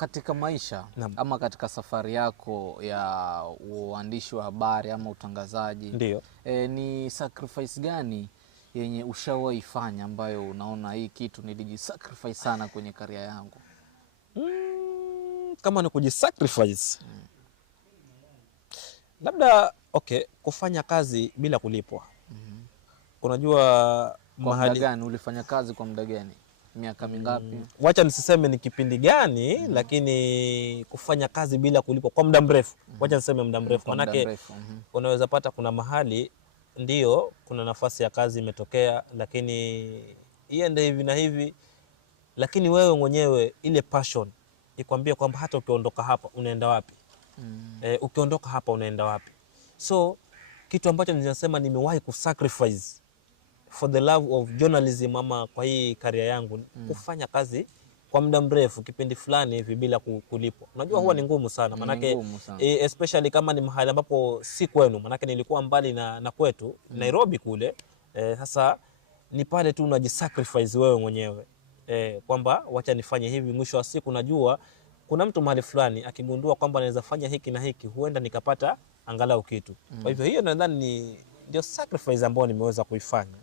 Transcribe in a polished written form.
Katika maisha ama katika safari yako ya uandishi wa habari ama utangazaji, ndio, ni sacrifice gani yenye ushawahi fanya ambayo unaona hii kitu nilijisacrifice sana kwenye career yangu? Kama ni kujisacrifice, labda kufanya kazi bila kulipwa. Unajua kwa muda gani ulifanya kazi? Kwa muda gani? Miaka mingapi? Wacha nisiseme ni kipindi gani, lakini kufanya kazi bila kulipwa kwa muda mrefu. Wacha niseme muda mrefu, manake unaweza pata kuna mahali ndio kuna nafasi ya kazi imetokea, lakini iende hivi na hivi, lakini wewe mwenyewe ile passion ikwambia kwamba hata ukiondoka hapa unaenda wapi? Ukiondoka hapa unaenda wapi? So kitu ambacho ninasema nimewahi kusacrifice for the love of journalism ama kwa hii career yangu, kufanya kazi kwa muda mrefu kipindi fulani hivi bila kulipwa. Unajua huwa ni ngumu sana, manake especially kama ni mahali ambapo si kwenu, manake nilikuwa mbali na kwetu Nairobi kule. Sasa ni pale tu unajisacrifice wewe mwenyewe, kwamba wacha nifanye hivi, mwisho wa siku najua kuna mtu mahali fulani akigundua kwamba anaweza fanya hiki na hiki, huenda nikapata angalau kitu. Kwa hivyo hiyo nadhani ndio sacrifice ambayo nimeweza kuifanya.